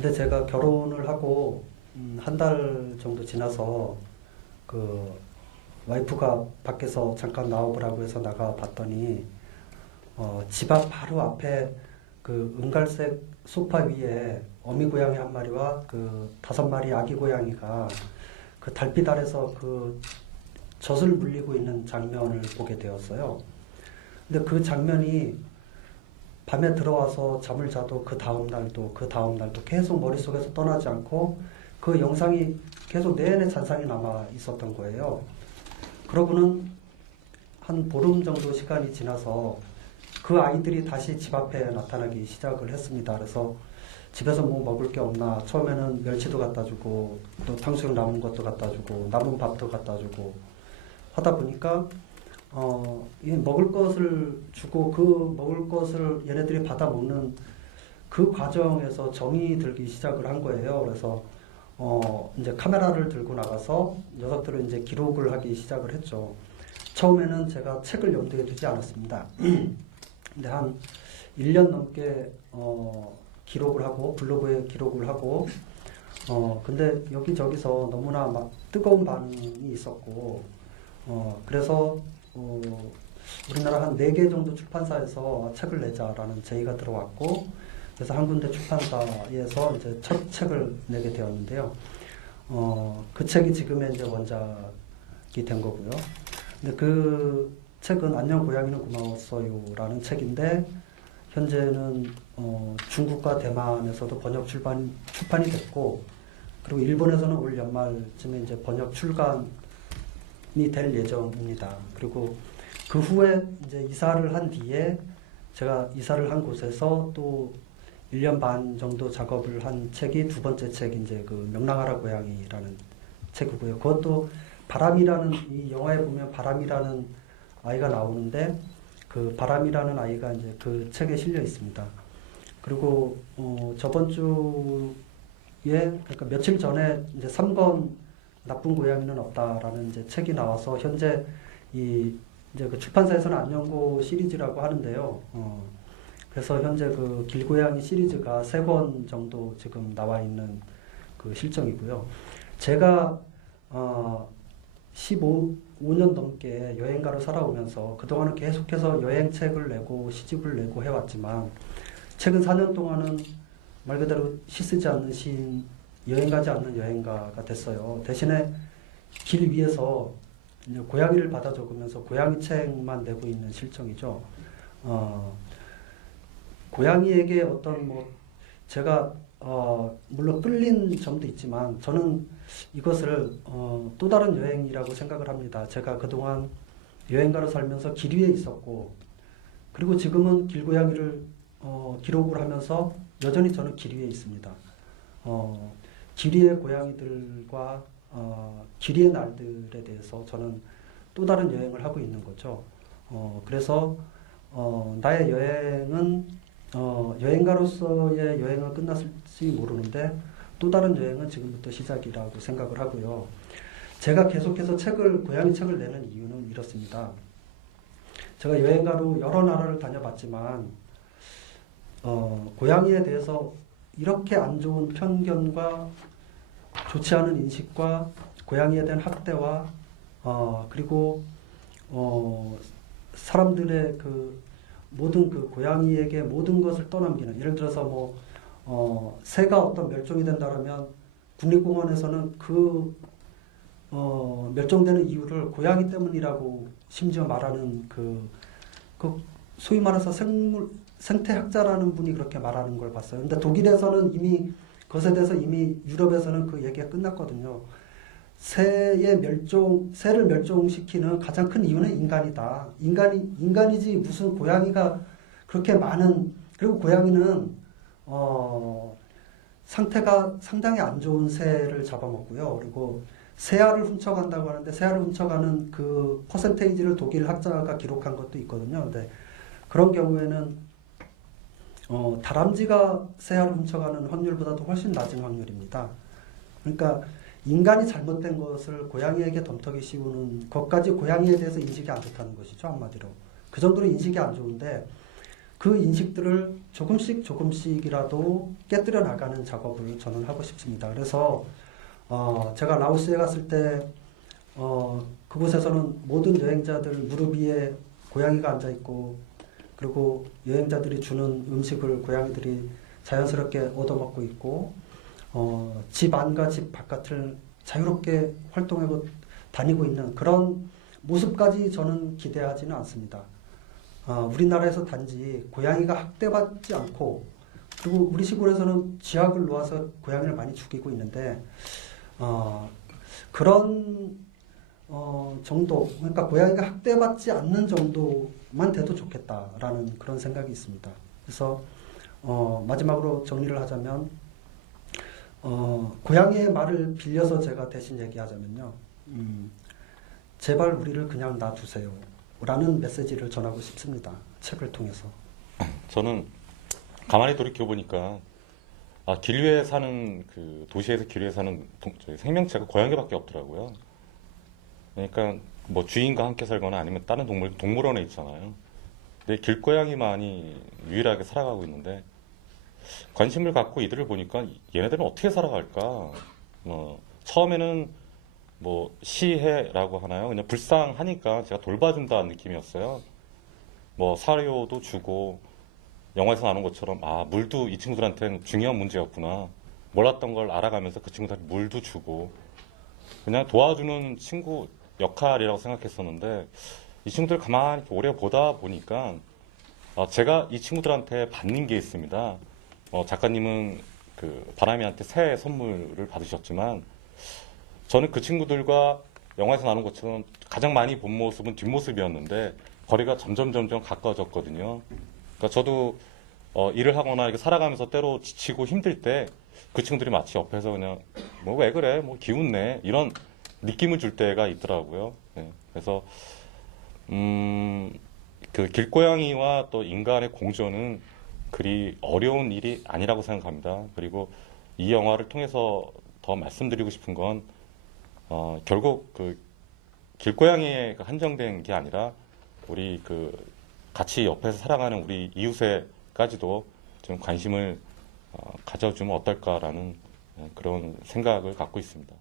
근데 제가 결혼을 하고 한 달 정도 지나서 그 와이프가 밖에서 잠깐 나와보라고 해서 나가 봤더니 집 앞 바로 앞에 그 은갈색 소파 위에 어미 고양이 한 마리와 그 5마리 아기 고양이가 그 달빛 아래서 그 젖을 물리고 있는 장면을 보게 되었어요. 근데 그 장면이 밤에 들어와서 잠을 자도 그 다음 날도 계속 머릿속에서 떠나지 않고 그 영상이 계속 내내 잔상이 남아 있었던 거예요. 그러고는 한 보름 정도 시간이 지나서 그 아이들이 다시 집 앞에 나타나기 시작을 했습니다. 그래서 집에서 뭐 먹을 게 없나, 처음에는 멸치도 갖다 주고 또 탕수육 남은 것도 갖다 주고 남은 밥도 갖다 주고 하다 보니까 이 먹을 것을 주고 그 먹을 것을 얘네들이 받아 먹는 그 과정에서 정이 들기 시작을 한 거예요. 그래서 이제 카메라를 들고 나가서 녀석들을 이제 기록을 하기 시작을 했죠. 처음에는 제가 책을 염두에 두지 않았습니다. 근데 한 1년 넘게 기록을 하고 블로그에 기록을 하고 근데 여기저기서 너무나 막 뜨거운 반응이 있었고 그래서 우리나라 한 4개 정도 출판사에서 책을 내자라는 제의가 들어왔고 그래서 한 군데 출판사에서 이제 첫 책을 내게 되었는데요. 그 책이 지금의 이제 원작이 된 거고요. 근데 그 책은 안녕 고양이는 고마웠어요라는 책인데 현재는 중국과 대만에서도 번역 출판이 됐고 그리고 일본에서는 올 연말쯤에 이제 번역 출간이 될 예정입니다. 그리고 그 후에 이제 이사를 한 뒤에 제가 이사를 한 곳에서 또 1년 반 정도 작업을 한 책이 두 번째 책 이제 그 명랑하라 고양이라는 책이고요. 그것도 바람이라는 이 영화에 보면 바람이라는 아이가 나오는데 그 바람이라는 아이가 이제 그 책에 실려 있습니다. 그리고 저번 주에 그러니까 며칠 전에 이제 3권 나쁜 고양이는 없다라는 이제 책이 나와서 현재 이제 그 출판사에서는 안녕고 시리즈라고 하는데요. 그래서 현재 그 길고양이 시리즈가 3권 정도 지금 나와 있는 그 실정이고요. 제가 15년 넘게 여행가로 살아오면서 그동안은 계속해서 여행책을 내고 시집을 내고 해왔지만 최근 4년 동안은 말 그대로 시 쓰지 않는 시인, 여행 가지 않는 여행가가 됐어요. 대신에 길 위에서 고양이를 받아 적으면서 고양이 책만 내고 있는 실정이죠. 고양이에게 어떤 뭐 제가 물론 끌린 점도 있지만 저는 이것을 또 다른 여행이라고 생각을 합니다. 제가 그동안 여행가로 살면서 길 위에 있었고 그리고 지금은 길고양이를 기록을 하면서 여전히 저는 길 위에 있습니다. 길 위의 고양이들과 길 위의 날들에 대해서 저는 또 다른 여행을 하고 있는 거죠. 그래서 나의 여행은 여행가로서의 여행은 끝났을지 모르는데 또 다른 여행은 지금부터 시작이라고 생각을 하고요. 제가 계속해서 고양이 책을 내는 이유는 이렇습니다. 제가 여행가로 여러 나라를 다녀봤지만 고양이에 대해서 이렇게 안 좋은 편견과 좋지 않은 인식과 고양이에 대한 학대와 그리고 사람들의 그 모든 그 고양이에게 모든 것을 떠넘기는, 예를 들어서 새가 어떤 멸종이 된다면 국립공원에서는 그 멸종되는 이유를 고양이 때문이라고 심지어 말하는 그 소위 말해서 생태학자라는 분이 그렇게 말하는 걸 봤어요. 근데 독일에서는 이미 그것에 대해서 이미 유럽에서는 그 얘기가 끝났거든요. 새를 멸종시키는 가장 큰 이유는 인간이다. 인간이지 무슨 고양이가 그렇게 많은, 그리고 고양이는 상태가 상당히 안 좋은 새를 잡아먹고요. 그리고 새알을 훔쳐간다고 하는데 새알을 훔쳐가는 그 퍼센테이지를 독일 학자가 기록한 것도 있거든요. 근데 그런 경우에는 다람쥐가 새알을 훔쳐가는 확률보다도 훨씬 낮은 확률입니다. 그러니까 인간이 잘못된 것을 고양이에게 덤터기 씌우는 것까지 고양이에 대해서 인식이 안 좋다는 것이죠. 한마디로. 그 정도로 인식이 안 좋은데 그 인식들을 조금씩이라도 깨뜨려 나가는 작업을 저는 하고 싶습니다. 그래서 제가 라오스에 갔을 때 그곳에서는 모든 여행자들 무릎 위에 고양이가 앉아 있고, 그리고 여행자들이 주는 음식을 고양이들이 자연스럽게 얻어먹고 있고, 집 안과 집 바깥을 자유롭게 활동하고 다니고 있는 그런 모습까지 저는 기대하지는 않습니다. 우리나라에서 단지 고양이가 학대받지 않고, 그리고 우리 시골에서는 쥐약을 놓아서 고양이를 많이 죽이고 있는데, 그런 정도, 그러니까 고양이가 학대받지 않는 정도만 돼도 좋겠다라는 그런 생각이 있습니다. 그래서 마지막으로 정리를 하자면, 고양이의 말을 빌려서 제가 대신 얘기하자면요, 제발 우리를 그냥 놔두세요 라는 메시지를 전하고 싶습니다. 책을 통해서. 저는 가만히 돌이켜보니까 길 위에 사는 그 도시에서 길 위에 사는 생명체가 고양이밖에 없더라고요. 그러니까 뭐 주인과 함께 살거나 아니면 다른 동물원에 있잖아요. 근데 길고양이만이 유일하게 살아가고 있는데, 관심을 갖고 이들을 보니까 얘네들은 어떻게 살아갈까? 처음에는 뭐 시해라고 하나요? 그냥 불쌍하니까 제가 돌봐준다는 느낌이었어요. 뭐 사료도 주고, 영화에서 나오는 것처럼 물도 이 친구들한테는 중요한 문제였구나. 몰랐던 걸 알아가면서 그 친구들한테 물도 주고, 그냥 도와주는 친구 역할이라고 생각했었는데, 이 친구들 가만히 오래 보다 보니까 제가 이 친구들한테 받는 게 있습니다. 작가님은 그 바람이한테 새 선물을 받으셨지만, 저는 그 친구들과 영화에서 나오는 것처럼 가장 많이 본 모습은 뒷모습이었는데, 거리가 점점 가까워졌거든요. 그러니까 저도 일을 하거나 이렇게 살아가면서 때로 지치고 힘들 때 그 친구들이 마치 옆에서 그냥 뭐 왜 그래, 뭐 기운 내, 이런 느낌을 줄 때가 있더라고요. 네. 그래서 그 길고양이와 또 인간의 공존은 그리 어려운 일이 아니라고 생각합니다. 그리고 이 영화를 통해서 더 말씀드리고 싶은 건 결국 그 길고양이에 한정된 게 아니라 우리 그 같이 옆에서 살아가는 우리 이웃에까지도 좀 관심을 가져주면 어떨까라는 그런 생각을 갖고 있습니다.